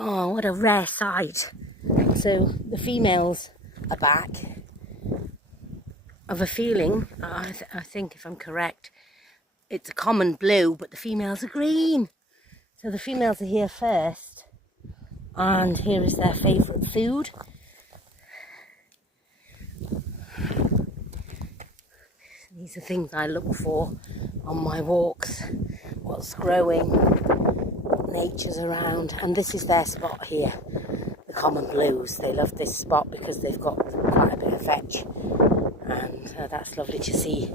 Oh, what a rare sight. So the females are back. Of a feeling, I think if I'm correct, it's a common blue, but the females are green. So the females are here first, and here is their favourite food. These are things I look for on my walks, what's growing, what nature's around, and this is their spot here, the common blues. They love this spot because they've got quite a bit of vetch, and that's lovely to see.